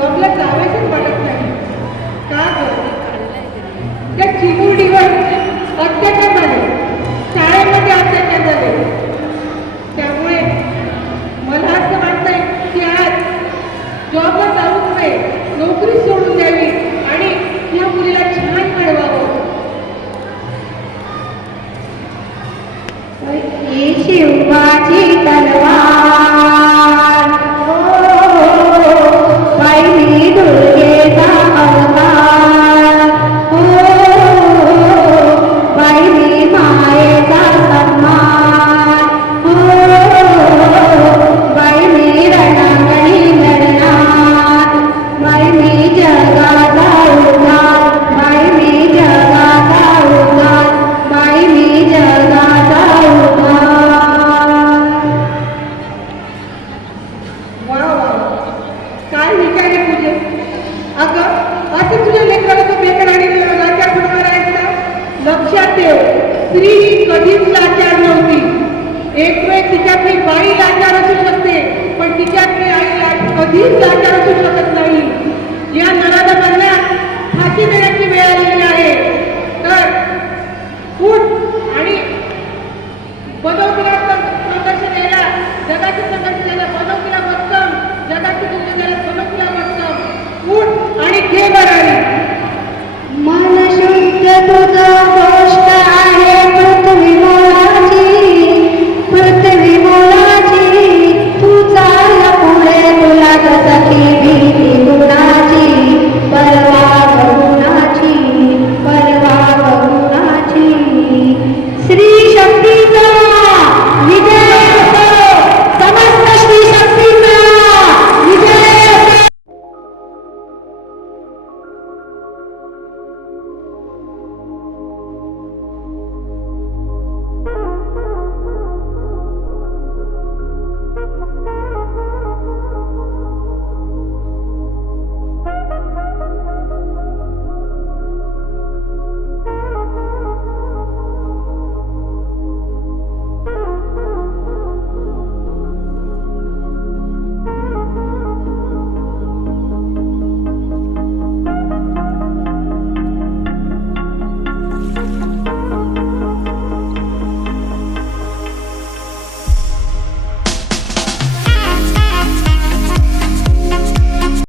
जॉबला जावेच वाटत नाही. का ग? त्या चिमुरडीवर अत्याचार झाले शाळेमध्ये अत्याचार झाले. त्यामुळे मला असं वाटतंय की आज जॉबला जाऊच नये नोकरी सोडून द्यावी आणि या मुलीला छान घडवावं. ही शिवाची स्त्री ही कधीच लाचार नव्हती. एक वेळ तिच्यातली बाई लाचार असू शकते पण तिच्यातली आई कधीच लाचार